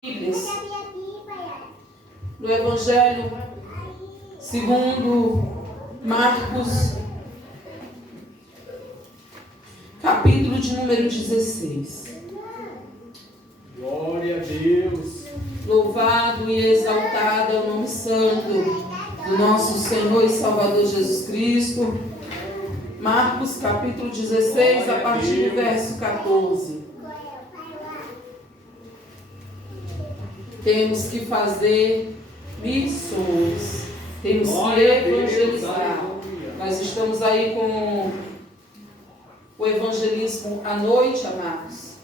Bíblias do Evangelho segundo Marcos, capítulo de número 16. Glória a Deus. Louvado e exaltado é o nome santo do nosso Senhor e Salvador Jesus Cristo. Marcos, capítulo 16, a partir do verso 14. Temos que fazer missões, temos que evangelizar. Nós estamos aí com o evangelismo à noite, amados.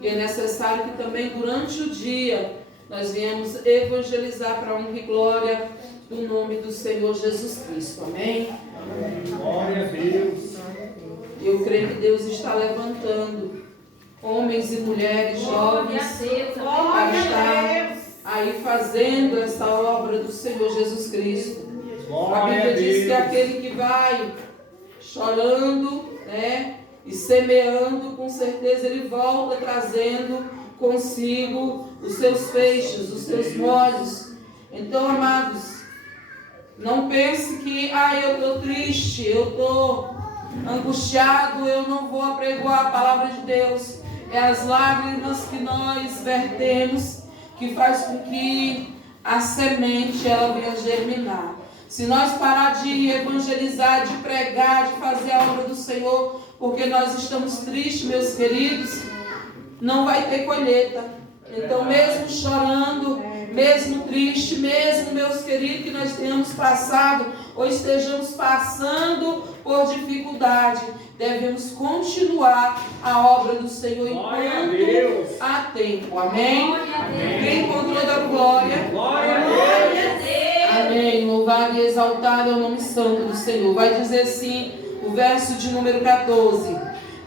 E é necessário que também durante o dia nós viemos evangelizar para a honra e glória do nome do Senhor Jesus Cristo. Amém? Amém. Glória a Deus. Eu creio que Deus está levantando homens e mulheres jovens para estar aí fazendo essa obra do Senhor Jesus Cristo. A Bíblia diz que aquele que vai chorando, e semeando, com certeza ele volta trazendo consigo os seus feixes, os seus molhos. Então, amados, não pense que eu estou triste, eu estou angustiado, eu não vou apregoar a palavra de Deus. É as lágrimas que nós vertemos que faz com que a semente ela venha germinar. Se nós parar de evangelizar, de pregar, de fazer a obra do Senhor, porque nós estamos tristes, meus queridos, não vai ter colheita. Então, mesmo chorando, mesmo triste, mesmo, meus queridos, que nós tenhamos passado ou estejamos passando por dificuldade, devemos continuar a obra do Senhor enquanto há tempo. Amém? Quem encontrou da glória? Glória a Deus. Amém. Louvado e exaltado é o nome santo do Senhor. Vai dizer assim, o verso de número 14.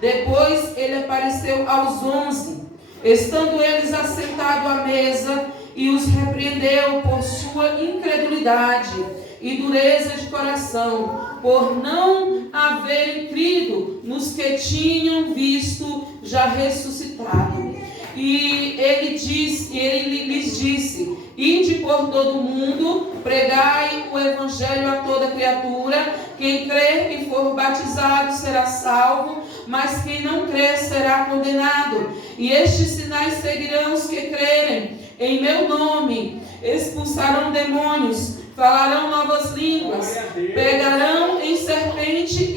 Depois ele apareceu aos 11, estando eles assentados à mesa, e os repreendeu por sua incredulidade e dureza de coração, por não haverem crido nos que tinham visto já ressuscitado. E ele lhes disse: ide por todo o mundo, pregai o evangelho a toda criatura. Quem crer e for batizado será salvo, mas quem não crer será condenado. E estes sinais seguirão os que crerem. Em meu nome expulsarão demônios, falarão novas línguas, pegarão em serpente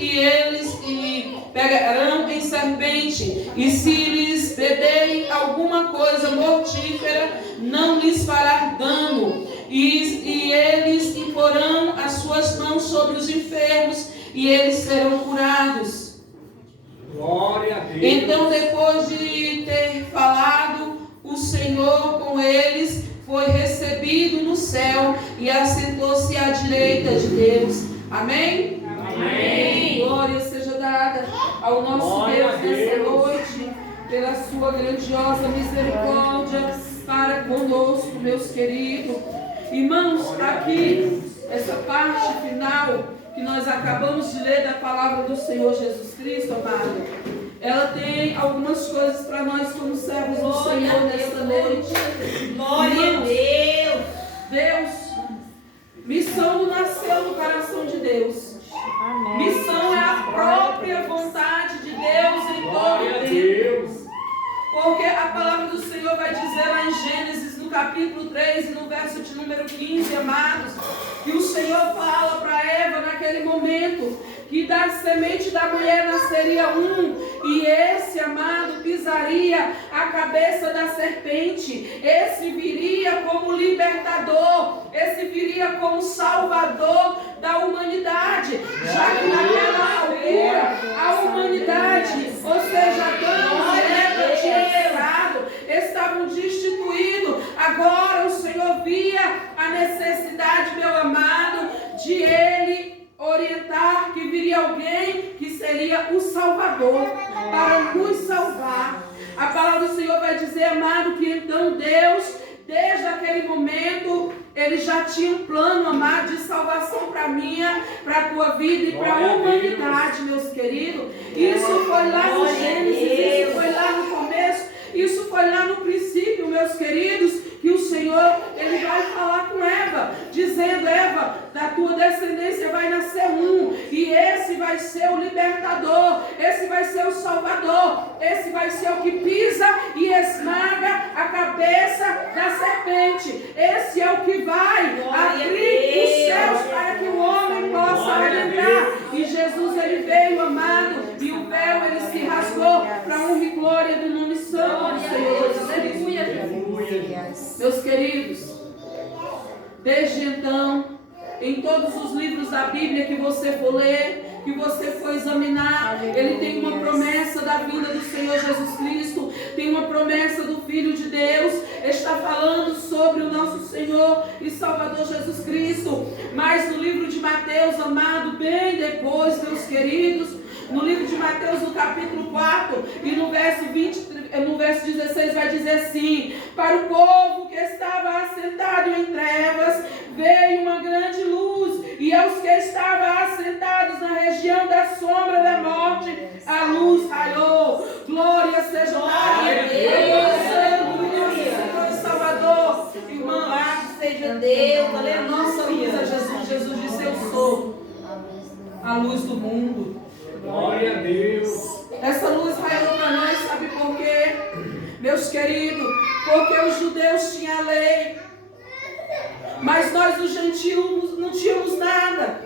e se lhes beberem alguma coisa mortífera, não lhes fará dano. E eles imporão as suas mãos sobre os enfermos, e eles serão curados. Glória a Deus. Então, depois de ter falado, o Senhor com eles foi recebido no céu e assentou-se à direita de Deus. Amém? Amém. Glória seja dada ao nosso Deus nessa noite, pela sua grandiosa misericórdia para conosco, meus queridos. Irmãos, aqui, essa parte final que nós acabamos de ler da palavra do Senhor Jesus Cristo, amado, ela tem algumas coisas para nós como servos do Senhor nesta noite. Glória a Deus. Deus, missão não nasceu no coração de Deus. Amém. Missão é a própria vontade de Deus em Glória a todo tempo. Deus. Porque a palavra do Senhor vai dizer lá em Gênesis, no capítulo 3 e no verso de número 15, amados, que o Senhor fala para Eva naquele momento que da semente da mulher nasceria e esse, amado, pisaria a cabeça da serpente. Esse viria como libertador, esse viria como salvador da humanidade, já que naquela altura a humanidade, ou seja, Adão e Eva tinham errado, estavam destituídos. Agora o Senhor via a necessidade, meu amado, de ele orientar que viria alguém que seria o Salvador para nos salvar. A palavra do Senhor vai dizer, amado, que então Deus, desde aquele momento, ele já tinha um plano, amado, de salvação para minha, para a tua vida e para a humanidade, meus queridos. Isso foi lá no Gênesis, isso foi lá no começo, isso foi lá no princípio, meus queridos, esse vai ser o que pisa e esmaga a cabeça da serpente. Esse é o que vai abrir os céus para que o homem possa adentrar. E Jesus, ele veio, amado, e o véu, ele se rasgou para a honra e glória do nome santo do Senhor Jesus Cristo. Meus queridos, desde então, em todos os livros da Bíblia que você for ler, que você for examinar, ele tem uma promessa da vinda do Senhor Jesus Cristo, tem uma promessa do Filho de Deus, está falando sobre o nosso Senhor e Salvador Jesus Cristo. Mas no livro de Mateus, amado, bem depois, meus queridos, no livro de Mateus, no capítulo 4, e no verso 16, vai dizer assim: para o povo que estava assentado em trevas, veio uma grande luz, e aos que estavam assentados na região da sombra da morte, a luz raiou. Glória seja dada a Deus, Senhor e Salvador. Irmão, seja Deus, a nossa luz é Jesus. Jesus disse: eu sou a luz do mundo. Glória a Deus. Essa luz raiou para nós, sabe por quê? Meus queridos, porque os judeus tinham a lei, mas nós os gentios não tínhamos nada.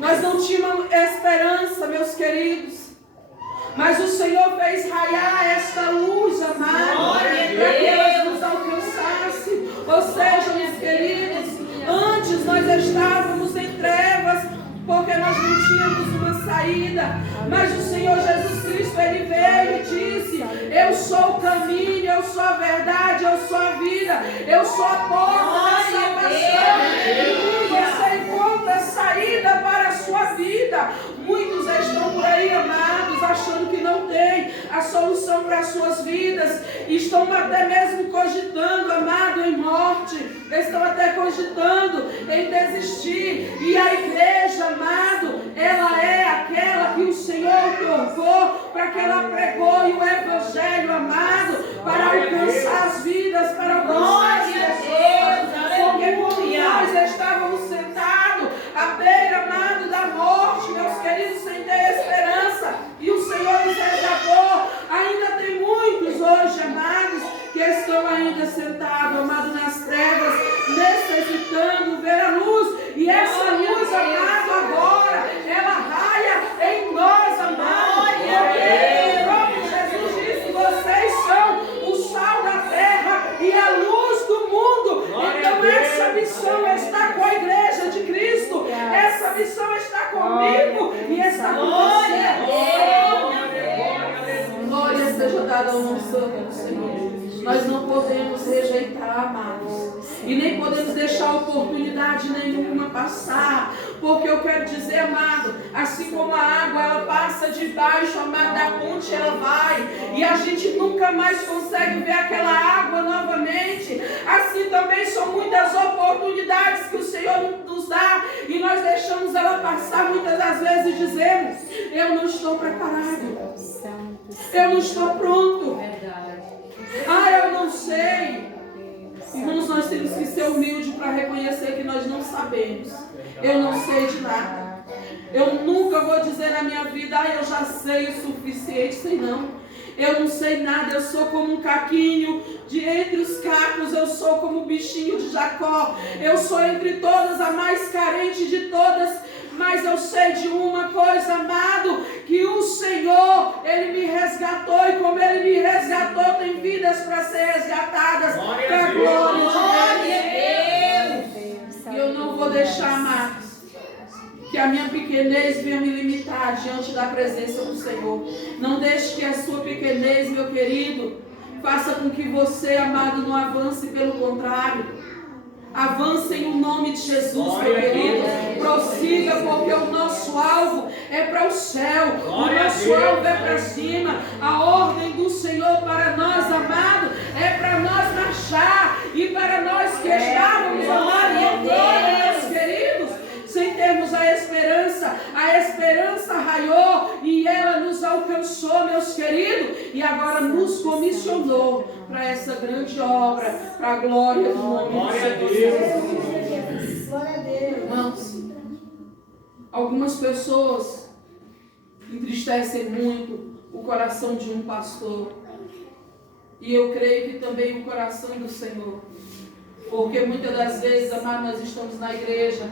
Nós não tínhamos esperança, meus queridos. Mas o Senhor fez raiar esta luz, amado, para que elas nos alcançassem. Ou seja, meus queridos, antes nós estávamos em trevas, porque nós não tínhamos uma saída. Mas o Senhor Jesus Cristo, ele veio e disse: eu sou o caminho, eu sou a verdade, eu sou a vida, eu sou a porta da salvação. Você encontra saída para a sua vida. Muitos estão por aí, amados, achando que não tem a solução para as suas vidas. Estão até mesmo cogitando, amado, em morte. Estão até cogitando em desistir. E a igreja, amado, ela é aquela que o Senhor colocou para que ela pregoe o evangelho, amado, para alcançar as vidas, para alcançar as pessoas. Porque quando nós estávamos sentados à beira, amado, da morte, meus queridos, sem ter esperança, e o Senhor nos resgatou, ainda tem muitos hoje, amados, que estão ainda sentados, amados, nas trevas, necessitando ver a luz. E essa luz, amado, agora, ela raia em nós, amado, porque o próprio Jesus disse: vocês são o sal da terra e a luz do mundo. Então essa missão está com a igreja de Cristo, essa missão está comigo e está com você. Glória seja dada ao nome santo do Senhor. Nós não podemos rejeitar, amados, e nem podemos deixar oportunidade nenhuma passar, porque eu quero dizer, amado, assim como a água ela passa debaixo, amado, da ponte, ela vai, e a gente nunca mais consegue ver aquela água novamente. Assim também são muitas oportunidades que o Senhor nos dá, e nós deixamos ela passar. Muitas das vezes dizemos: eu não estou preparado, eu não estou pronto, eu não sei. Irmãos, nós temos que ser humildes para reconhecer que nós não sabemos. Eu não sei de nada. Eu nunca vou dizer na minha vida: eu já sei o suficiente. Sei não. Eu não sei nada. Eu sou como um caquinho de entre os cacos. Eu sou como o bichinho de Jacó. Eu sou entre todas a mais carente de todas. Mas eu sei de uma coisa, amado, que o Senhor, ele me resgatou, e como ele me resgatou, tem vidas para ser resgatadas, para a glória de Deus. E eu não vou deixar, amados, que a minha pequenez venha me limitar diante da presença do Senhor. Não deixe que a sua pequenez, meu querido, faça com que você, amado, não avance. Pelo contrário, avance em nome de Jesus, meu querido. Prossiga, porque o nosso alvo é para o céu. O nosso alvo é para cima. A ordem do Senhor para nós, amado, é para nós marchar. E para nós que estávamos, amados, em glória, meus queridos, sem termos a esperança raiou e ela nos alcançou, meus queridos, e agora nos comissionou para essa grande obra, para a glória do nome de Jesus. Glória a Deus. Irmãos, algumas pessoas entristecem muito o coração de um pastor. E eu creio que também o coração do Senhor. Porque muitas das vezes, amado, nós estamos na igreja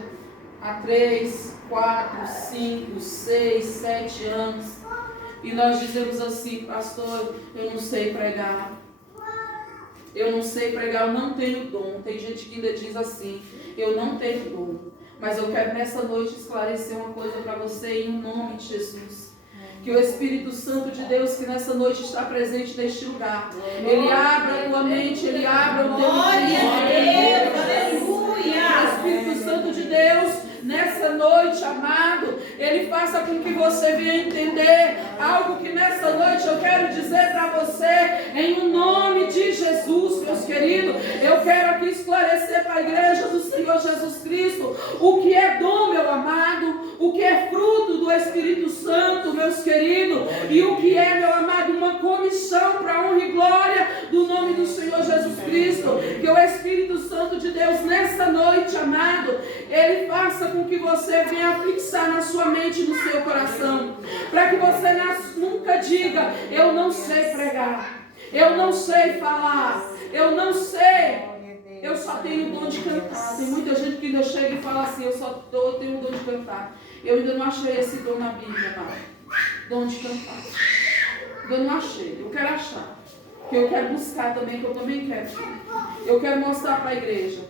há 3, 4, 5, 6, 7 anos. E nós dizemos assim: pastor, eu não sei pregar. Eu não sei pregar, eu não tenho dom. Tem gente que ainda diz assim: eu não tenho dom. Mas eu quero nessa noite esclarecer uma coisa para você em nome de Jesus. Que o Espírito Santo de Deus, que nessa noite está presente neste lugar, ele abra a tua mente, ele abra o teu entendimento. O Espírito Santo de Deus, nessa noite, amado, ele faça com que você venha entender algo que nessa noite eu quero dizer para você, em nome de Jesus, meus queridos. Eu quero aqui esclarecer para a igreja do Senhor Jesus Cristo o que é dom, meu amado, o que é fruto do Espírito Santo, meus queridos, e o que é, meu amado, uma comissão para a honra e glória do nome do Senhor Jesus Cristo. Que o Espírito Santo de Deus, nessa noite, amado, ele faça com que você venha fixar na sua mente e no seu coração, para que você nunca diga: eu não sei pregar, eu não sei falar, eu não sei, eu só tenho o dom de cantar. Tem muita gente que ainda chega e fala assim: eu tenho o dom de cantar. Eu ainda não achei esse dom na Bíblia, amado. Dom de cantar. Eu não achei, eu quero achar, que eu quero buscar também, que eu também quero. Eu quero mostrar para a igreja.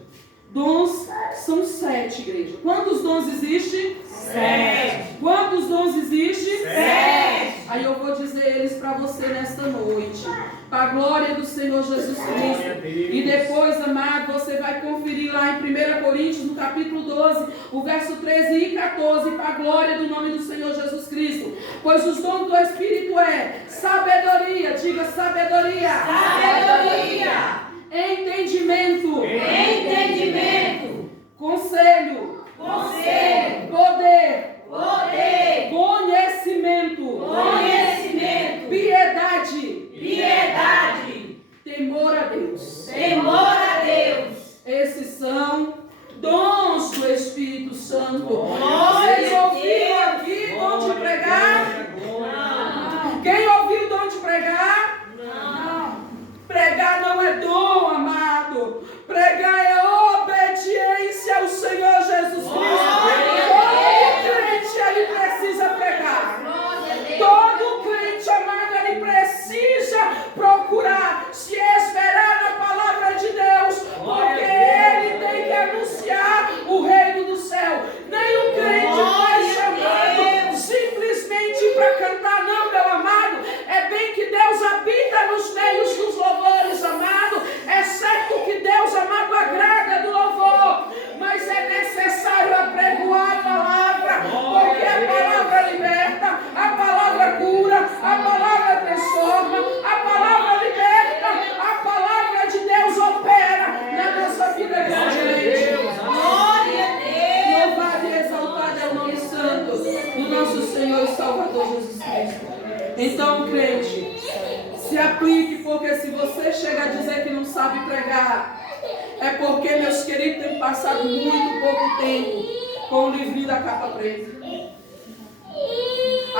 Dons são 7, igreja. Quantos dons existem? 7. Quantos dons existem? 7. Aí eu vou dizer eles para você nesta noite, para a glória do Senhor Jesus Cristo. E depois, amado, você vai conferir lá em 1 Coríntios, no capítulo 12, o verso 13 e 14, para a glória do nome do Senhor Jesus Cristo. Pois os dons do Espírito é sabedoria, diga sabedoria. Sabedoria. Entendimento. Entendimento. Conselho. Conselho. Poder. Poder. Conhecimento. Conhecimento. Piedade. Piedade. Temor a Deus. Temor a Deus. Esses são dons do Espírito Santo. Glória Vocês a ouviram Deus. aqui dom de pregar? Não. Quem ouviu dom de pregar? Não. Pregar não é dom, amado. Pregar é obediência ao Senhor Jesus Cristo. Todo crente, ele precisa pregar. Todo crente, amado, ele precisa procurar se esperar na palavra de Deus, porque ele tem que anunciar o reino do céu. Nenhum crente foi chamado simplesmente para cantar, não, meu amado. É bem que Deus habita nos meios dos louvores, amado. É certo que Deus, amado, agrada do louvor, mas é necessário apregoar a palavra, porque a palavra liberta, a palavra cura, a palavra transforma, a palavra liberta, a palavra de Deus opera na nossa vida diariamente. Glória a Deus. Louvado e exaltado é o nome santo do nosso Senhor e Salvador Jesus Cristo. Então, crente, se aplique, porque se você chega a dizer que não sabe pregar, é porque, meus queridos, tem passado muito pouco tempo com o livrinho da capa preta.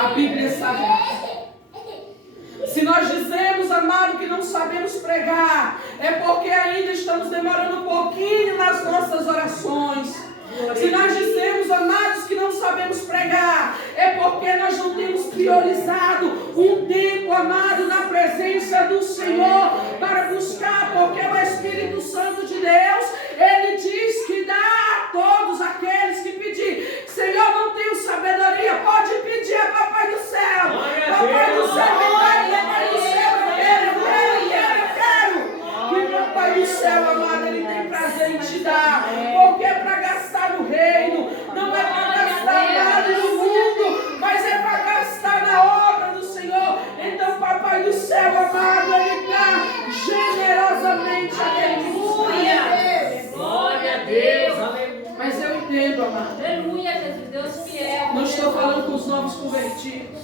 A Bíblia Sagrada. Se nós dizemos, amado, que não sabemos pregar, é porque ainda estamos demorando um pouquinho nas nossas orações. Se nós dizemos, amados, que não sabemos pregar, é porque nós não temos priorizado um tempo, amado, na presença do Senhor para buscar, porque o Espírito Santo de Deus, ele diz que dá a todos aqueles que pedir. Senhor, não tenho sabedoria, pode pedir a Papai do céu. Papai do céu, Papai do céu, eu quero. Que Papai do céu, amado, ele tem prazer em te dar, porque é para gastar no reino, não é para gastar nada no mundo, mas é para gastar na obra do Senhor. Então, Papai do céu, amado, ele dá generosamente aquele Aleluia. Glória a Deus. Mas eu entendo, amado. Aleluia, Jesus. Deus fiel. Não estou falando com os novos convertidos.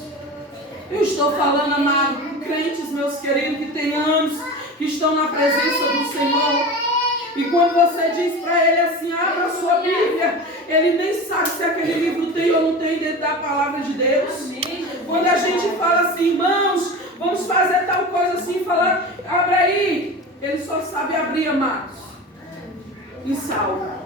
Eu estou falando, amado, com crentes, meus queridos, que têm anos, que estão na presença do Senhor. E quando você diz para ele assim, abra a sua Bíblia, ele nem sabe se aquele livro tem ou não tem dentro da palavra de Deus. Quando a gente fala assim, irmãos, vamos fazer tal coisa assim, falar, abre aí. Ele só sabe abrir, amados. E salva.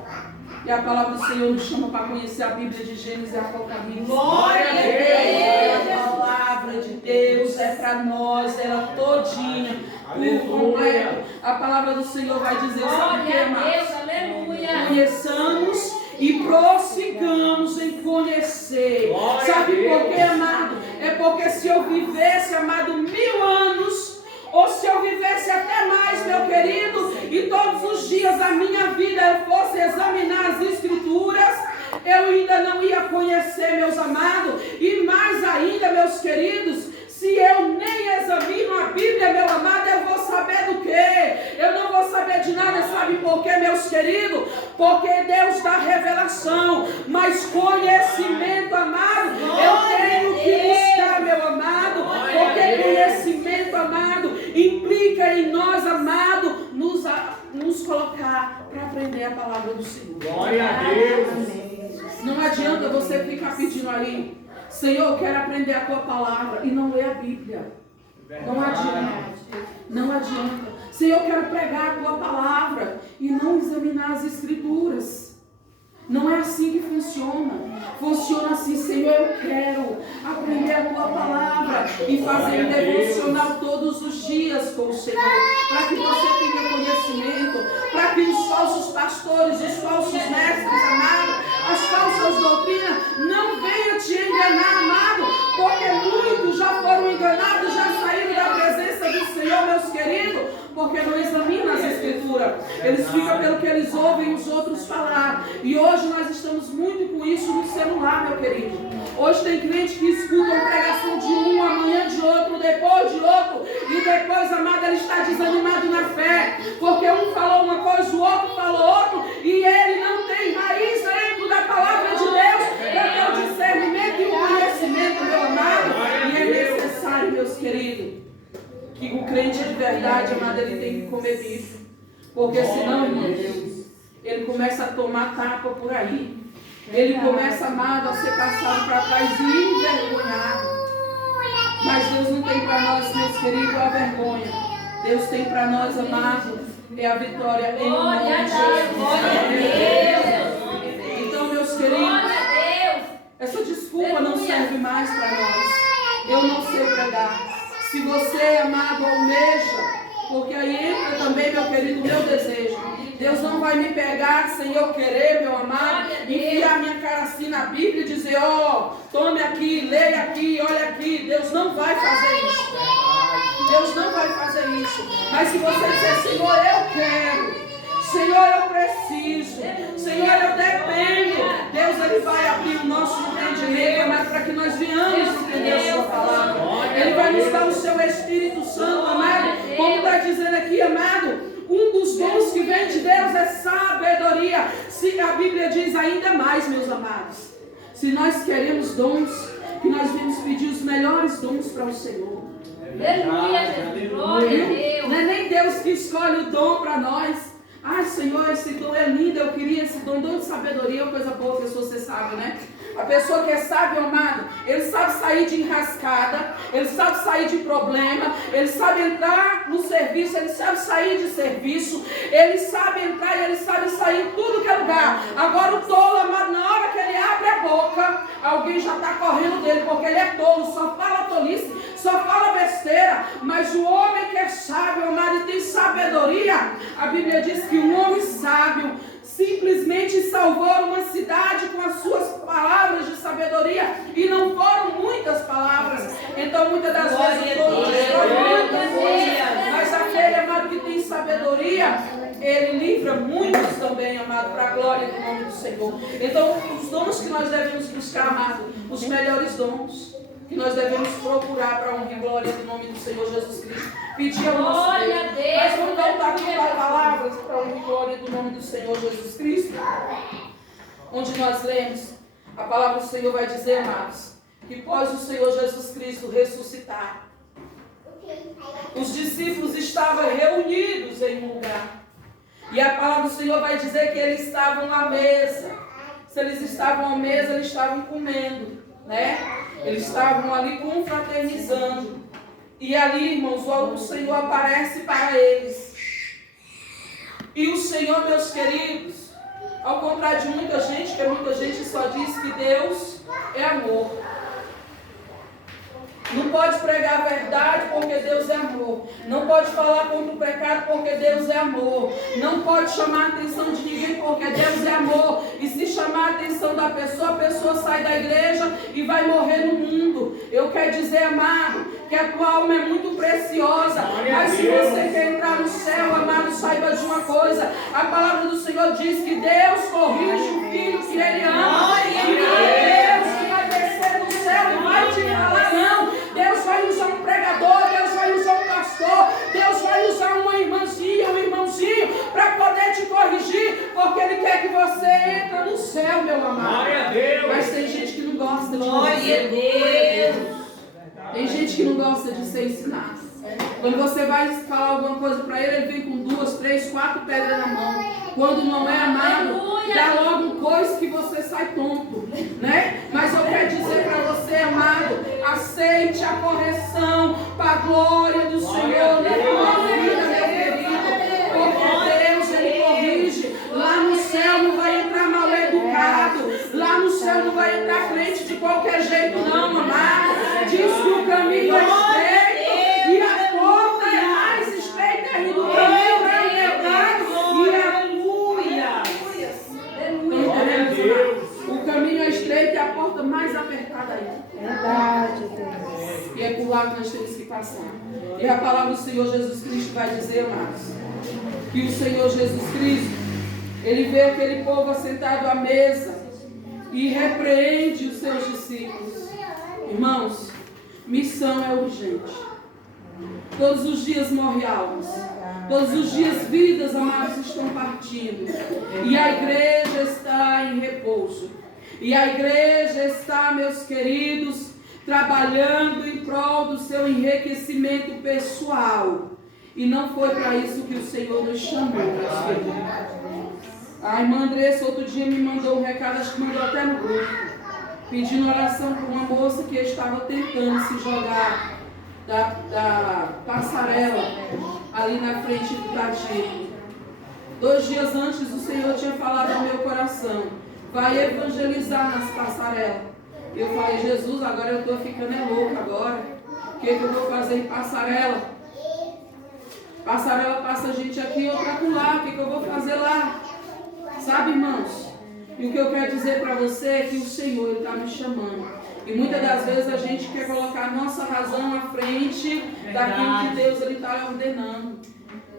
E a palavra do Senhor nos chama para conhecer a Bíblia de Gênesis e Apocalipse. Glória a Deus! A palavra de Deus é para nós, ela todinha, por completo. A palavra do Senhor vai dizer, sabe o que, amados? Aleluia! Conheçamos e prossigamos em conhecer. Sabe por quê, amado? É porque se eu vivesse, amado, 1000 anos, ou se eu vivesse até mais, meu querido, e todos os dias da minha vida eu fosse examinar as Escrituras, eu ainda não ia conhecer, meus amados. E mais ainda, meus queridos, se eu nem examino a Bíblia, meu amado, eu vou saber do quê? Eu não vou saber de nada, sabe por quê, meus queridos? Porque Deus dá revelação, mas conhecimento, amado, eu tenho que buscar, meu amado, porque conhecimento, amado, implica em nós, amado, nos colocar para aprender a palavra do Senhor. Glória a Deus. Não adianta você ficar pedindo aí, Senhor, eu quero aprender a tua palavra, e não ler a Bíblia. Não adianta. Não adianta. Senhor, eu quero pregar a tua palavra e não examinar as Escrituras. Não é assim que funciona. Funciona assim, Senhor, eu quero aprender a tua palavra e fazer um devocional todos os dias com o Senhor, para que você tenha conhecimento, para que os falsos pastores, os falsos mestres, amado, as falsas doutrinas não venham te enganar, amado, porque muitos já foram enganados, já saíram da presença do Senhor, meus queridos, porque não examinam as Escrituras. Eles ficam pelo que eles ouvem os outros falar. E hoje nós estamos muito com isso no celular, meu querido. Hoje tem crente que escuta a pregação de um, amanhã de outro, depois de outro, e depois, amado, ele está desanimado na fé, porque um falou uma coisa, o outro falou outro, e ele não tem raiz dentro da palavra de Deus para ter o discernimento e o conhecimento, meu amado. E é necessário, meus queridos, que o crente de verdade, amado, ele tem que comer bife. Porque senão, irmãos, ele começa a tomar tapa por aí. Ele começa, amado, a ser passado para trás e envergonhado. Mas Deus não tem para nós, meus queridos, a vergonha. Deus tem para nós, amado, é a vitória em nome de Jesus. Então, meus queridos, essa desculpa não serve mais para nós. Eu não sei pregar. Se você, amado, almeja, porque aí entra também, meu querido, meu desejo. Deus não vai me pegar sem eu querer, meu amado, enfiar minha cara assim na Bíblia e dizer, ó, tome aqui, leia aqui, olha aqui. Deus não vai fazer isso. Deus não vai fazer isso. Mas se você disser, Senhor, eu quero, Senhor, eu preciso, Senhor, eu dependo, Deus ele vai abrir o nosso entendimento, amado, para que nós venhamos entender a sua palavra. Ele vai nos dar o seu Espírito Santo, amado, como está dizendo aqui, amado. Um dos dons que vem de Deus é sabedoria. Se a Bíblia diz ainda mais, meus amados, se nós queremos dons, que nós vamos pedir os melhores dons para o Senhor. Aleluia, Jesus. Glória a Deus. Não é nem Deus que escolhe o dom para nós. Ai, Senhor, esse dom é lindo, eu queria esse dom. Dom de sabedoria é uma coisa boa, pessoa, você sabe, né? A pessoa que é sábio, amado, ele sabe sair de enrascada, ele sabe sair de problema, ele sabe entrar no serviço, ele sabe sair de serviço, ele sabe entrar e ele sabe sair em tudo que é lugar. Agora o tolo, amado, na hora que ele abre a boca, alguém já está correndo dele, porque ele é tolo, só fala tolice, só fala besteira. Mas o homem que é sábio, amado, e tem sabedoria, a Bíblia diz que um homem sábio simplesmente salvou uma cidade com as suas palavras de sabedoria, e não foram muitas palavras. Então muitas das vezes todos destroem muitas coisas, mas aquele, amado, que tem sabedoria, ele livra muitos também, amado, para a glória do nome do Senhor. Então os dons que nós devemos buscar, amado, os melhores dons que nós devemos procurar para a honra e glória do nome do Senhor Jesus Cristo, pedir ao nosso Deus. Mas vamos voltar aqui para a palavra para a honra e glória do nome do Senhor Jesus Cristo, onde nós lemos, a palavra do Senhor vai dizer, amados, que após o Senhor Jesus Cristo ressuscitar, os discípulos estavam reunidos em um lugar, e a palavra do Senhor vai dizer que eles estavam à mesa. Se eles estavam à mesa, eles estavam comendo, né? Eles estavam ali confraternizando. E ali, irmãos, o Senhor aparece para eles. E o Senhor, meus queridos, ao contrário de muita gente, que muita gente só diz que Deus é amor. Não pode pregar a verdade porque Deus é amor. Não pode falar contra o pecado porque Deus é amor. Não pode chamar a atenção de ninguém porque Deus é amor. E se chamar a atenção da pessoa, a pessoa sai da igreja e vai morrer no mundo. Eu quero dizer, amado, que a tua alma é muito preciosa. Mas se você quer entrar no céu, amado, saiba de uma coisa. A palavra do Senhor diz que Deus corrige o filho que Ele ama. E não é Deus que vai descer do céu e vai te falar não. Deus vai usar um pregador, Deus vai usar um pastor, Deus vai usar uma irmãzinha, um irmãozinho para poder te corrigir, porque Ele quer que você entre no céu, meu amado. Mas tem gente que não gosta de obedecer. Tem gente que não gosta de ser ensinado. Quando você vai falar alguma coisa para ele, ele vem com 2, 3, 4 pedras na mão. Quando não é amado, dá logo um coice que você sai tonto, né? Mas eu quero dizer para você, amado, aceite a correção para a glória do Senhor na tua vida, meu querido. Porque Deus, Ele corrige. Lá no céu não vai entrar mal educado. Lá no céu não vai entrar crente de qualquer jeito, não, amado. Diz que o caminho é estreito e a porta é mais estreita e do caminho é apertado. O caminho é estreito e a porta mais apertada ainda. Verdade, Deus. E é por lá que nós temos que passar. E a palavra do Senhor Jesus Cristo vai dizer, amados, que o Senhor Jesus Cristo, Ele vê aquele povo assentado à mesa e repreende os seus discípulos. Irmãos, missão é urgente. Todos os dias morre almas. Todos os dias vidas, amados, estão partindo. E a igreja está em repouso. E a igreja está, meus queridos, trabalhando em prol do seu enriquecimento pessoal. E não foi para isso que o Senhor nos chamou, meus queridos. A irmã Andressa outro dia me mandou um recado, acho que mandou até no grupo, pedindo oração por uma moça que estava tentando se jogar da passarela ali na frente do Tadinho. 2 dias antes o Senhor tinha falado ao meu coração: vai evangelizar nas passarelas. Eu falei: Jesus, agora eu estou ficando louca agora. O que eu vou fazer em passarela? Passarela passa gente aqui e outra lá. O que eu vou fazer lá? Sabe, irmãos? E o que eu quero dizer para você é que o Senhor está me chamando. E muitas das vezes a gente quer colocar a nossa razão à frente daquilo que Deus está ordenando.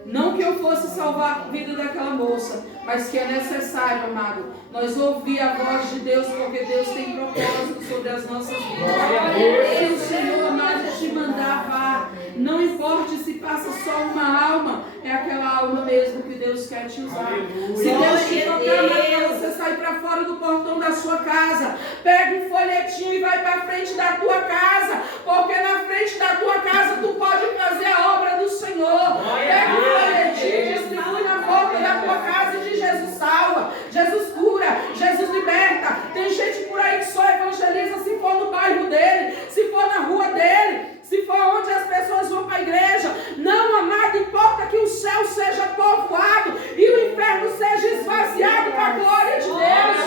Não que eu fosse salvar a vida daquela moça, mas que é necessário, amado, nós ouvir a voz de Deus, porque Deus tem propósito sobre as nossas vidas. Se o Senhor, amado, te mandar, vá. Não importe se passa só uma alma, é aquela alma mesmo que Deus quer te usar. Se Deus te tocar, para você sair para fora do portão da sua casa, pega um folhetinho e vai para frente da tua casa, porque na frente da tua casa tu pode fazer a obra do Senhor. Pega um folhetinho, distribui na porta da tua casa e diz: Jesus salva, Jesus cura, Jesus liberta. Tem gente por aí que só evangeliza se for no bairro dele, se for na rua dele, se for onde as pessoas vão para a igreja. Não, amado, importa que o céu seja povoado e o inferno seja esvaziado para a glória de Deus.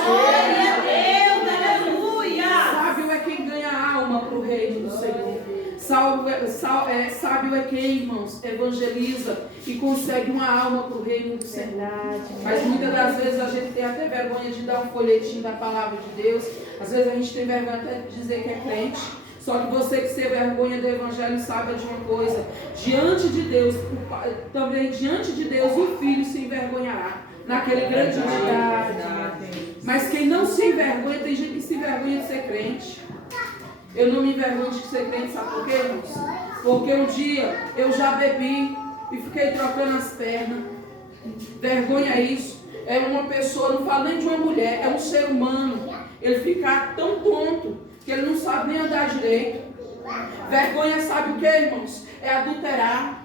Glória a Deus, aleluia. Sábio é quem ganha a alma para o reino do Senhor. Sábio é quem, irmãos, evangeliza e consegue uma alma para o reino do Senhor. Mas muitas das vezes a gente tem até vergonha de dar um folhetim da palavra de Deus. Às vezes a gente tem vergonha até de dizer que é crente. Só que você que se vergonha do evangelho sabe de uma coisa: diante de Deus, também diante de Deus, o Filho se envergonhará naquele grande dia. Mas quem não se envergonha, tem gente que se envergonha de ser crente. Eu não me envergonho de ser crente, sabe por quê, irmãos? Porque um dia eu já bebi e fiquei trocando as pernas. Vergonha é isso. É uma pessoa, não falo nem de uma mulher, é um ser humano. Ele ficar tão tonto que ele não sabe nem andar direito. Vergonha, sabe o que, irmãos? É adulterar.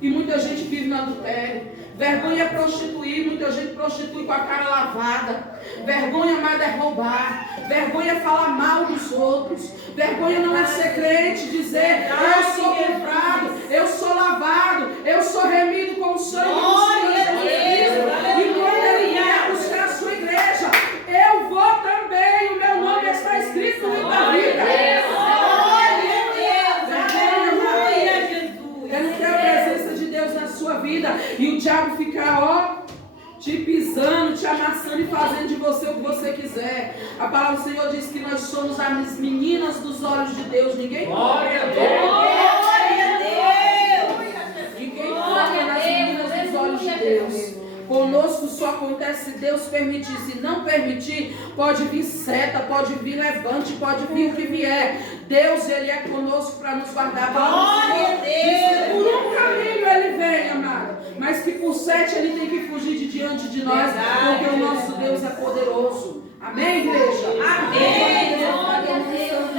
E muita gente vive no adultério. Vergonha é prostituir. Muita gente prostitui com a cara lavada. Vergonha, amada, é roubar. Vergonha é falar mal dos outros. Vergonha não é ser crente, dizer eu sou comprado, eu sou lavado, eu sou remido com o sangue do Senhor Jesus Cristo. E quando Ele vier buscar a sua igreja, eu vou também. O meu nome está escrito no livro da vida. Eu não quero a presença de Deus na sua vida e o diabo ficar, te pisando, te amassando e fazendo de você o que você quiser. A palavra do Senhor diz que nós somos as meninas dos olhos de Deus. Ninguém Glória a Deus. Ninguém toca nas meninas dos olhos de Deus. Conosco só acontece se Deus permitir. Se não permitir, pode vir seta, pode vir levante, pode vir o que vier. Deus, Ele é conosco para nos guardar. Glória a Deus. Por um caminho Ele vem, amado, mas que por 7 Ele tem que fugir de diante de nós, porque o nosso Deus é poderoso. Amém, igreja? Amém. Glória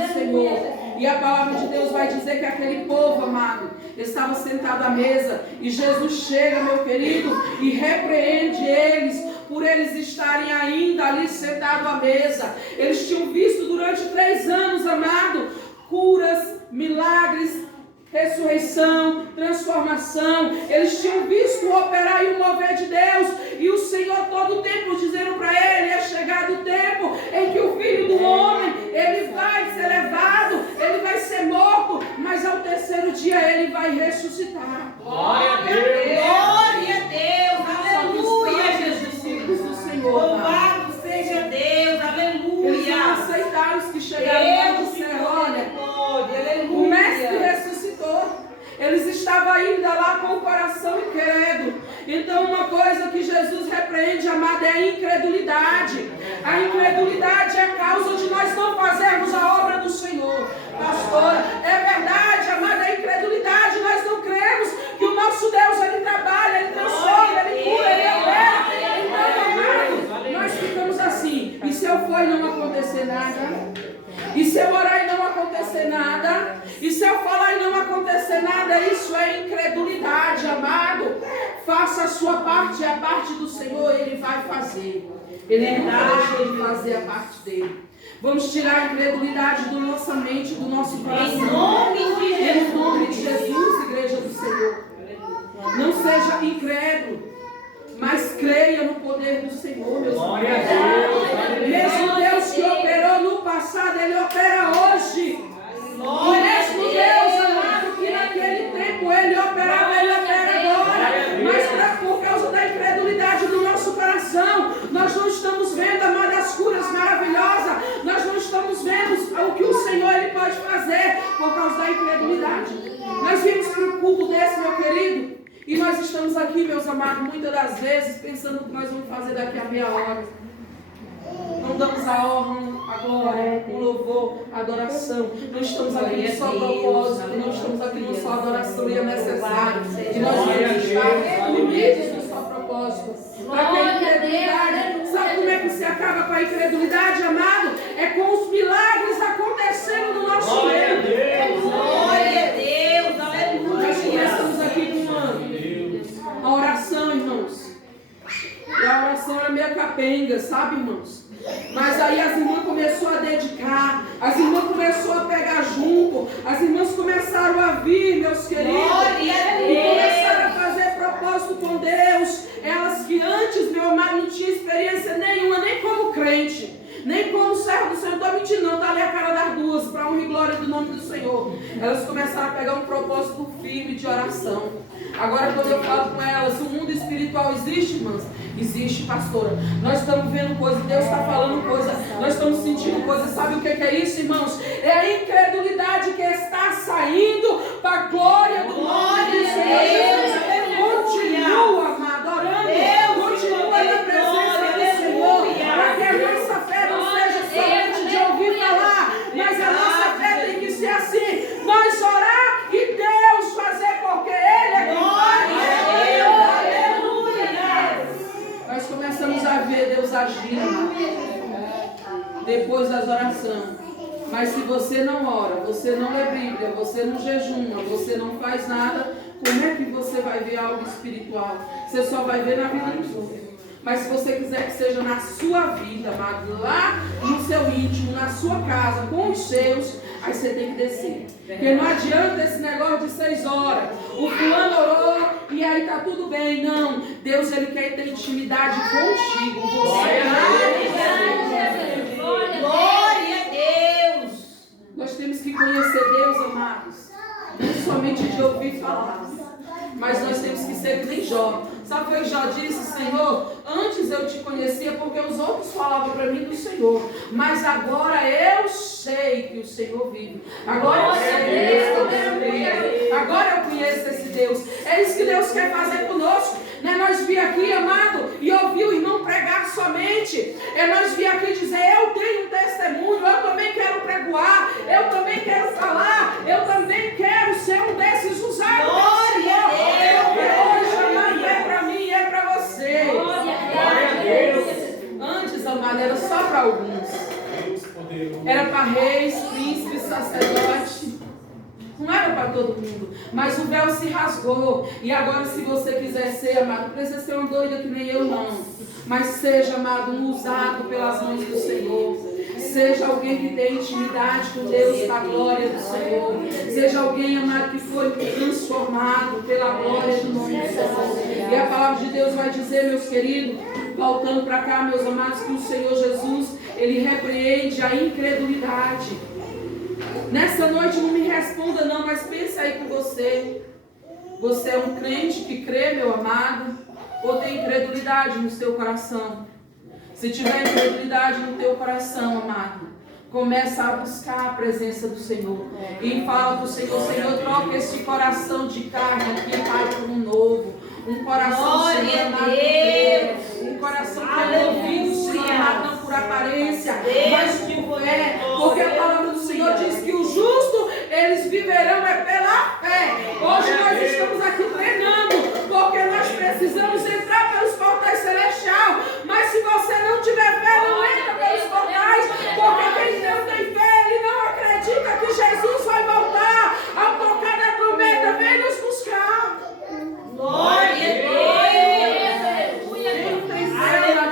a Senhor. E a palavra de Deus vai dizer que aquele povo, amado, estava sentado à mesa e Jesus chega, meu querido, e repreende eles por eles estarem ainda ali sentados à mesa. Eles tinham visto durante 3 anos, amado, curas, milagres, ressurreição, transformação. Eles tinham visto o operar e o mover de Deus, e o Senhor todo o tempo dizendo para ele: é chegado o tempo em que o Filho do Homem, ele vai ser levado, ele vai ser morto, mas ao 3º dia ele vai ressuscitar. Glória a Deus. Glória a Deus. Aleluia, Jesus. Filhos do Senhor. Louvado seja Deus. Eles não Aleluia. aceitaram os que chegaram lá e disseram: olha, o Mestre ressuscitou. Eles estavam ainda lá com o coração incrédulo. Então uma coisa que Jesus repreende, amada, é a incredulidade. A incredulidade é a causa de nós não fazermos a obra do Senhor. Pastora, é verdade, amada, a incredulidade. Nós não cremos que o nosso Deus, Ele trabalha, Ele transforma, Ele cura, Ele opera. Então, amado, nós ficamos assim: e se eu for e não acontecer nada? E se eu orar e não acontecer nada? E se eu falar e não acontecer nada? Isso é incredulidade, amado. Faça a sua parte, a parte do Senhor Ele vai fazer. Ele não deixa de fazer a parte dele. Vamos tirar a incredulidade da nossa mente, do nosso coração. Em nome de Jesus. Em nome de Jesus, igreja do Senhor. Não seja incrédulo, mas creia no poder do Senhor, meus Glória a irmãos. Deus. Mesmo Deus que operou no passado, Ele opera hoje. O mesmo Deus, amado, que naquele tempo Ele operava, Ele opera agora. Mas por causa da incredulidade do nosso coração, nós não estamos vendo, amado, as curas maravilhosas. Nós não estamos vendo o que o Senhor Ele pode fazer por causa da incredulidade. Nós vimos para um culto desse, meu querido, e nós estamos aqui, meus amados, muitas das vezes pensando o que nós vamos fazer daqui a meia hora. Não damos a honra, a glória, o louvor, a adoração. Não estamos aqui no só propósito, não estamos aqui no só adoração e é necessário. E nós vamos estar unidos no só propósito. Para que a incredulidade, sabe como é que se acaba com a incredulidade, amado? É com os milagres acontecendo no nosso meio. Glória a Deus. Aleluia. Nós começamos aqui com uma oração, irmãos. E a oração era meio capenga, sabe, irmãos? Mas aí as irmãs começaram a dedicar, as irmãs começaram a pegar junto, as irmãs começaram a vir, meus queridos, e começaram a fazer propósito com Deus. Elas que antes, meu amado, não tinham experiência nenhuma, nem como crente, nem como servo do Senhor. Não estou mentindo, não, está ali a cara das duas, para honra e glória do nome do Senhor. Elas começaram a pegar um propósito firme de oração. Agora, quando eu falo com elas, o mundo espiritual existe, irmãs? Existe, pastora. Nós estamos vendo coisa, Deus está falando coisa, nós estamos sentindo coisa. Sabe o que é isso, irmãos? É a incredulidade que está saindo para a glória do nome do Senhor. Continua, amado, orando. Continua na presença do Senhor. Para que a nossa fé não seja somente de ouvir falar, mas a nossa fé tem que ser assim. Nós orar e Deus fazer, porque Ele é quem faz. Aleluia. Nós começamos a ver Deus agir, depois das orações. Mas se você não ora, você não lê Bíblia, você não jejuma, você não faz nada, como é que você vai ver algo espiritual? Você só vai ver na vida dos outros. Mas se você quiser que seja na sua vida, amado, lá no seu íntimo, na sua casa, com os seus, aí você tem que descer. Porque não adianta esse negócio de 6 horas. O fulano orou e aí tá tudo bem. Não. Deus, ele quer ter intimidade contigo. Você Glória a Deus. Nós temos que conhecer Deus, amados. Não somente de ouvir falar. Mas nós temos que ser que nem Jó. Sabe o que Jó disse? Senhor, antes eu te conhecia porque os outros falavam para mim do Senhor. Mas agora eu sei que o Senhor vive. Agora eu sei que Deus vive. Agora eu conheço esse Deus. É isso que Deus quer fazer conosco. Não é nós vir aqui, amado, e ouvir o irmão pregar somente. É nós vir aqui dizer, eu tenho um testemunho, eu também quero pregoar, eu também quero falar, eu também quero ser um desses usados. Glória a Deus. Hoje, amado, é para mim, é para você. Glória a Deus. Antes, amado, era só para alguns. Era para reis, príncipes, sacerdotes. Não era para todo mundo, mas o véu se rasgou. E agora, se você quiser ser, amado, não precisa ser uma doida que nem eu, não. Mas seja, amado, um usado pelas mãos do Senhor. Seja alguém que tem intimidade com Deus, para a glória do Senhor. Seja alguém, amado, que foi transformado pela glória do nome do Senhor. E a palavra de Deus vai dizer, meus queridos, voltando para cá, meus amados, que o Senhor Jesus, ele repreende a incredulidade. Nessa noite não me responda não, mas pense aí com você. Você é um crente que crê, meu amado, ou tem incredulidade no seu coração? Se tiver incredulidade no teu coração, amado, começa a buscar a presença do Senhor. E fala para o Senhor, Senhor, troca esse coração de carne aqui, Pai, por um novo. Um coração, Senhor, amado, um coração que é movido, Senhor, amado, não por aparência, mas por fé. Porque a palavra do Senhor diz que o justo, eles viverão é pela fé. Hoje nós estamos aqui treinando, porque nós precisamos entrar pelos portais celestiais. Mas se você não tiver fé, não entra pelos portais, porque quem não tem fé, ele não acredita que Jesus vai voltar. Ao tocar da trombeta, vem nos buscar. Glória a Deus. Quem não tem fé,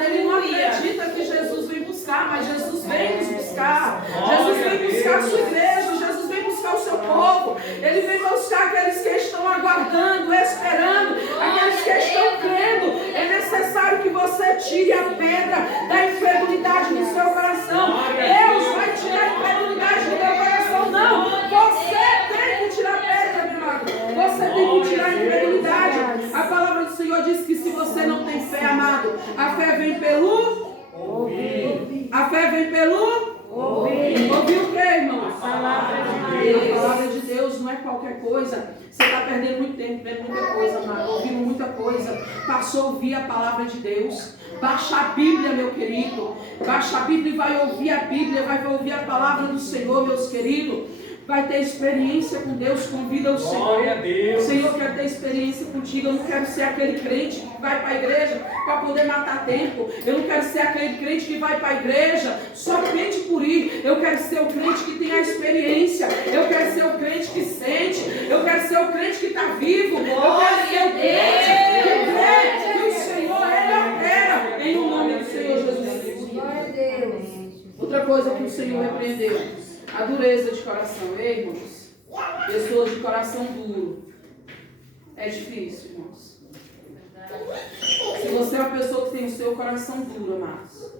ele não acredita que Jesus vem buscar, mas Jesus vem nos buscar. Jesus vem buscar a sua igreja, Jesus vem buscar o seu povo. Ele vem buscar aqueles que estão aguardando, esperando, aqueles que estão crendo. É necessário que você tire a pedra da incredulidade do seu coração. Deus vai tirar a incredulidade do teu coração, não. Você tem que tirar a pedra, meu amado. Você tem que tirar a incredulidade. A palavra do Senhor diz que se você não tem fé, amado, a fé vem pelo ouvir. A fé vem pelo ouvir. Ouvir o que, irmão? A palavra de Deus. A palavra de Deus não é qualquer coisa. Você está perdendo muito tempo vendo muita coisa, amado, ouvindo muita coisa. Passou a ouvir a palavra de Deus. Baixa a Bíblia, meu querido. Baixa a Bíblia e vai ouvir a Bíblia, vai ouvir a palavra do Senhor, meus queridos. Vai ter experiência com Deus, convida o Senhor. Glória a Deus. O Senhor quer ter experiência contigo. Eu não quero ser aquele crente que vai para a igreja para poder matar tempo. Eu não quero ser aquele crente que vai para a igreja somente por ir. Eu quero ser o crente que tem a experiência. Eu quero ser o crente que sente. Eu quero ser o crente que está vivo. Eu quero ser o crente que crê que o Senhor, Ele opera em nome do Senhor Jesus. Glória a Deus. Outra coisa que o Senhor repreendeu. A dureza de coração, ei, irmãos? Pessoas de coração duro. É difícil, irmãos. Se você é uma pessoa que tem o seu coração duro, amados,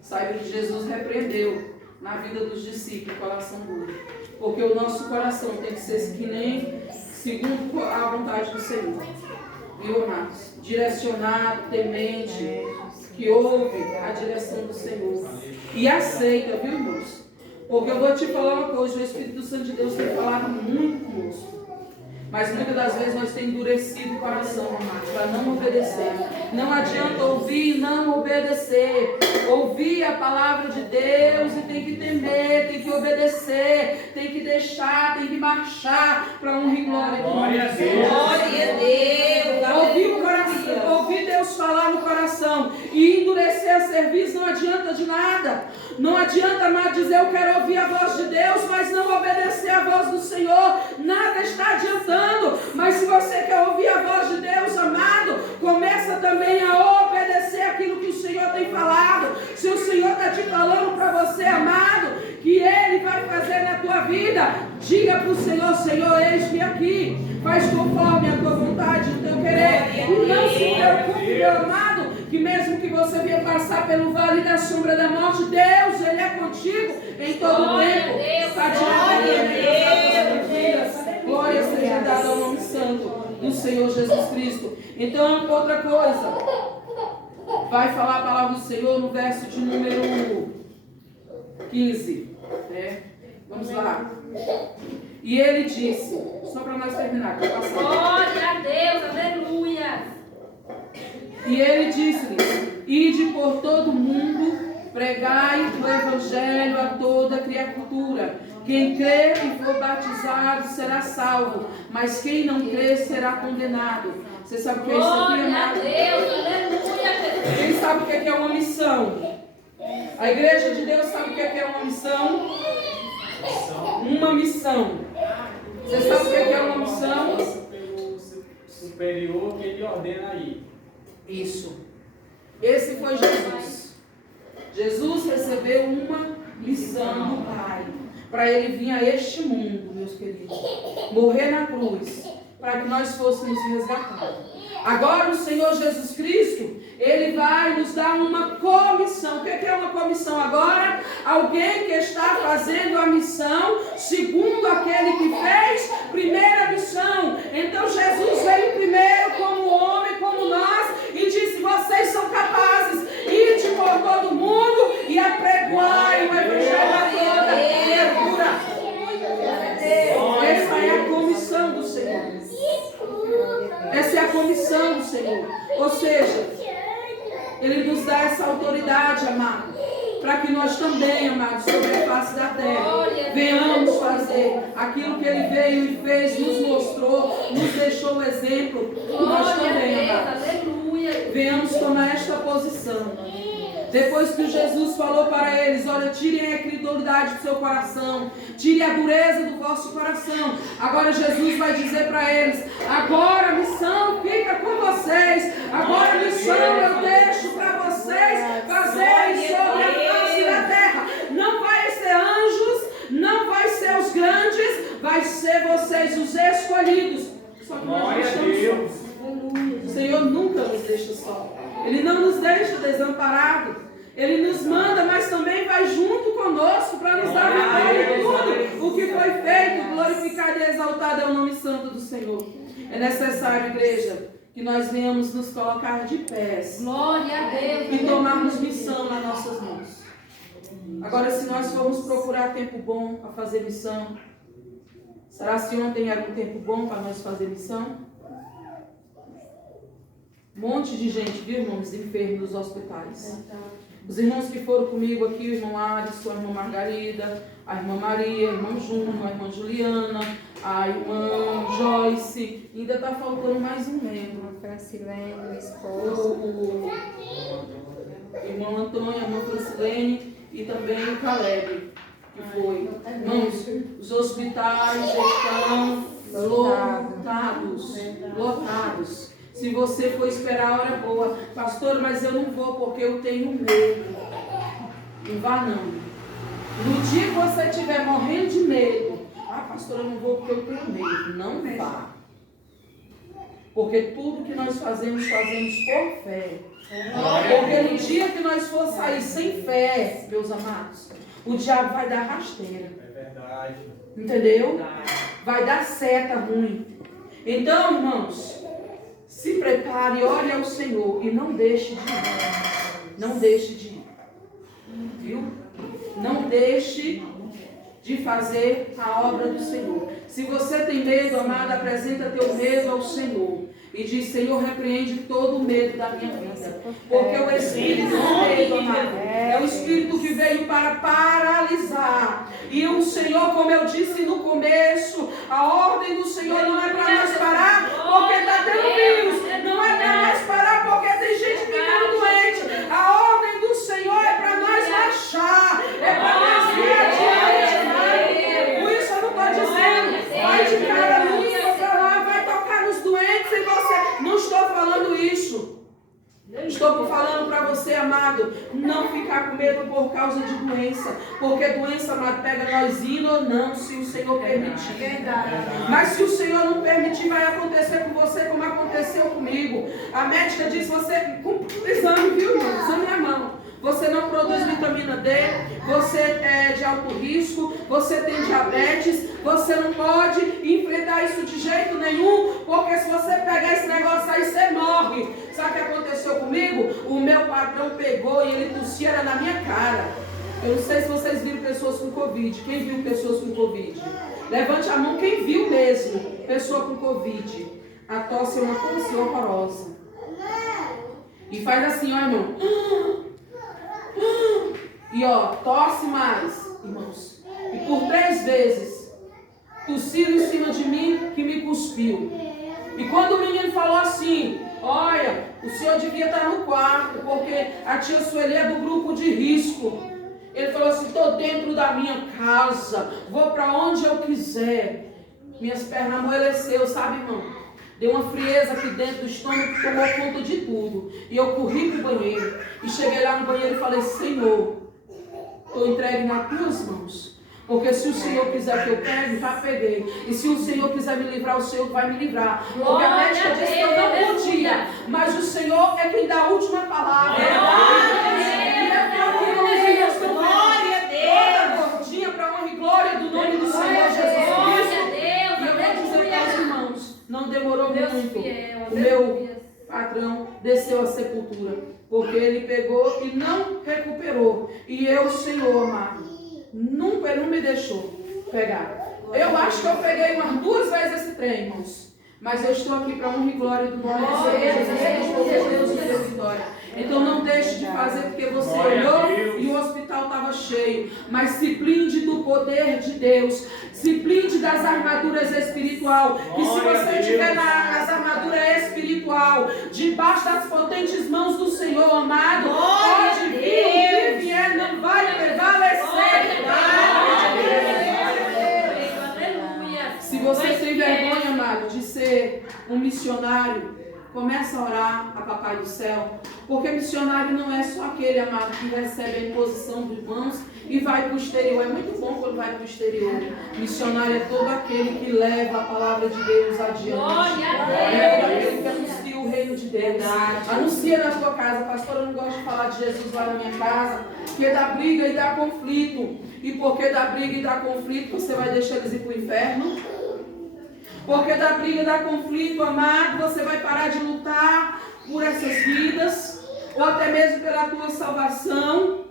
saiba que Jesus repreendeu na vida dos discípulos o coração duro. Porque o nosso coração tem que ser que nem segundo a vontade do Senhor. Viu, amados? Direcionado, temente, que ouve a direção do Senhor. E aceita, viu, irmãos? Porque eu vou te falar uma coisa, o Espírito Santo de Deus tem falado muito conosco. Mas muitas das vezes nós temos endurecido o coração, amados, para não obedecer. Não adianta ouvir e não obedecer. Ouvir a palavra de Deus e tem que temer, tem que obedecer, tem que deixar, tem que marchar para honra e glória. Glória a Deus. Glória a Deus. Ouvir o coração, ouvir Deus falar no coração e endurecer a serviço não adianta de nada. Não adianta, amado, dizer eu quero ouvir a voz de Deus, mas não obedecer a voz do Senhor. Nada está adiantando. Mas se você quer ouvir a voz de Deus, amado, começa também a obedecer a aquilo que o Senhor tem falado. Se o Senhor está te falando para você, amado, que Ele vai fazer na tua vida, diga para o Senhor: Senhor, eis-me aqui, faz conforme a tua vontade, o teu querer. E não se preocupe, meu amado, que mesmo que você venha passar pelo vale da sombra da morte, Deus, Ele é contigo em todo o tempo. Está diante. Glória seja dada ao nome santo do Senhor Jesus Cristo. Então, outra coisa, vai falar a palavra do Senhor no verso de número 15. Vamos lá. E ele disse, só para nós terminar, que eu passei. Glória a Deus, aleluia. E ele disse-lhes: ide por todo o mundo, pregai o evangelho a toda criatura. Quem crer e for batizado será salvo, mas quem não crer será condenado. Você sabe o que é isso aqui, Glória a amado? Deus, aleluia, Jesus. Quem sabe o que é uma missão? A igreja de Deus sabe o que é uma missão? Uma missão. Você sabe o que é uma missão? Superior que ele ordena aí. Isso. Esse foi Jesus. Jesus recebeu uma missão do Pai, para ele vir a este mundo, meus queridos, morrer na cruz, para que nós fôssemos resgatados. Agora o Senhor Jesus Cristo, Ele vai nos dar uma comissão. O que é uma comissão agora? Alguém que está fazendo a missão segundo aquele que fez primeira missão. Então Jesus veio primeiro como homem, como nós, e disse: vocês são capazes, ide por todo mundo e apregoai o evangelho a toda criatura. Essa é a comissão do Senhor. Essa é a comissão do Senhor. Ou seja, Ele nos dá essa autoridade, amado, para que nós também, amados, sobre a face da terra, venhamos fazer aquilo que Ele veio e fez, nos mostrou, nos deixou o exemplo. Nós também, amados, venhamos tomar esta posição. Depois que Jesus falou para eles: olha, tirem a incredulidade do seu coração, tirem a dureza do vosso coração. Agora Jesus vai dizer para eles: agora a missão fica com vocês. Agora a missão eu deixo para vocês fazerem sobre a face da terra. Não vai ser anjos, não vai ser os grandes, vai ser vocês os escolhidos. Só que nós não estamos sós. O Senhor nunca nos deixa só. Ele não nos deixa desamparados. Ele nos manda, mas também vai junto conosco para nos dar vitória em tudo o que foi feito. Glorificado e exaltado é o nome santo do Senhor. É necessário, igreja, que nós venhamos nos colocar de pés. Glória a Deus. E tomarmos missão nas nossas mãos. Agora, se nós formos procurar tempo bom para fazer missão, será que ontem era um tempo bom para nós fazer missão? Um monte de gente, viu, irmãos, enfermos nos hospitais. Os irmãos que foram comigo aqui, o irmão Alisson, a irmã Margarida, a irmã Maria, o irmão Júnior, a irmã Juliana, a irmã Joyce. Ainda está faltando mais um membro. A Francilene, o esposo. O irmão Antônio, a irmã Francilene e também o Caleb, que foi. Irmãos, os hospitais estão lotados. Se você for esperar a hora boa, pastor, mas eu não vou porque eu tenho medo. Não vá não. No dia que você estiver morrendo de medo, pastor, eu não vou porque eu tenho medo. Não vá. Porque tudo que nós fazemos por fé. Porque no dia que nós for sair sem fé, meus amados, o diabo vai dar rasteira. É verdade. Entendeu? Vai dar seta ruim. Então, irmãos, se prepare, ore ao Senhor e não deixe de ir. Não deixe de ir. Viu? Não deixe de fazer a obra do Senhor. Se você tem medo, amado, apresenta teu medo ao Senhor. E diz: Senhor, repreende todo o medo da minha vida. Porque o espírito do medo, amado, é o espírito que veio para paralisar. E o Senhor, como eu disse no começo, a ordem do Senhor não é para nós parar porque está tendo vírus. Não é para nós parar porque tem gente ficando doente. A ordem do Senhor é para nós marchar. É para nós ir adiante. Por isso eu não estou dizendo: vai de cara limpa para lá, vai tocar nos doentes e você. Não estou falando isso. Estou falando para você amado, não ficar com medo por causa de doença, porque doença, amado, pega nós indo ou não, se o Senhor permitir. Mas se o Senhor não permitir, vai acontecer com você como aconteceu comigo. A médica disse, você, exame, viu, irmão? Exame na mão. Você não produz vitamina D, você é de alto risco, você tem diabetes, você não pode enfrentar isso de jeito nenhum, porque se você pegar esse negócio aí, você morre. Sabe o que aconteceu comigo? O meu patrão pegou e ele tossia, era na minha cara. Eu não sei se vocês viram pessoas com Covid. Quem viu pessoas com Covid? Levante a mão quem viu mesmo pessoa com Covid. A tosse é uma tosse horrorosa. E faz assim, ó, irmão. E ó, tosse mais, irmãos. E por 3 vezes tossiram em cima de mim que me cuspiu. E quando o menino falou assim, olha, o senhor devia estar no quarto, porque a tia Sueli é do grupo de risco. Ele falou assim, estou dentro da minha casa, vou para onde eu quiser. Minhas pernas amoleceu, sabe, irmão? Deu uma frieza aqui dentro do estômago que tomou conta de tudo. E eu corri para o banheiro. E cheguei lá no banheiro e falei, Senhor, estou entregue nas tuas mãos. Porque se o Senhor quiser que eu pegue, já peguei. E se o Senhor quiser me livrar, o Senhor vai me livrar. Porque a médica disse que eu não podia. Mas o Senhor é quem dá a última palavra. Glória a Deus. Toda gordinha para honra e glória do nome do Senhor Jesus Cristo. E eu vou dizer para os irmãos, não demorou muito. O meu patrão desceu à sepultura. Porque ele pegou e não recuperou. E eu, Senhor, amado, nunca, ele não me deixou pegar. Eu acho que eu peguei umas 2 vezes esse trem, irmãos. Mas eu estou aqui para honra e glória do nome do Senhor Jesus. Porque Deus me deu vitória. Então não deixe de fazer porque você olhou e o hospital estava cheio. Mas se blinde do poder de Deus. Se blinde das armaduras espirituais. Que se você estiver nas armaduras espiritual, debaixo das potentes mãos do Senhor, amado, pode vir o que vier, não vai prevalecer. Se você tem vergonha, amado, de ser um missionário, começa a orar a Papai do Céu, porque missionário não é só aquele, amado, que recebe a imposição de mãos e vai para o exterior. É muito bom quando vai para o exterior. Missionário é todo aquele que leva a palavra de Deus adiante. É todo aquele que anuncia o reino de Deus. Anuncia na tua casa. Pastor, eu não gosto de falar de Jesus lá na minha casa, porque dá briga e dá conflito. E porque dá briga e dá conflito, você vai deixar eles ir para o inferno? Porque da briga, da conflito, amado, você vai parar de lutar por essas vidas, ou até mesmo pela tua salvação.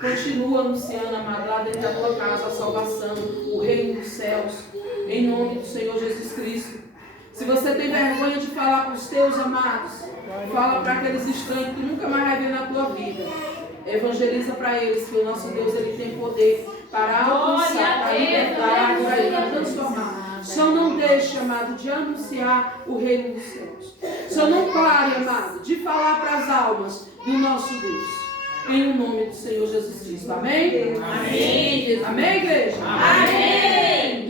Continua anunciando, amado, lá dentro da tua casa a salvação, o reino dos céus, em nome do Senhor Jesus Cristo. Se você tem vergonha de falar para os teus amados, fala para aqueles estranhos que nunca mais vai ver na tua vida. Evangeliza para eles que o nosso Deus, ele tem poder para alcançar, para libertar, para transformar. Só não deixe, amado, de anunciar o reino dos céus. Só não pare, amado, de falar para as almas do nosso Deus. Em nome do Senhor Jesus Cristo. Amém? Amém. Amém, igreja? Amém.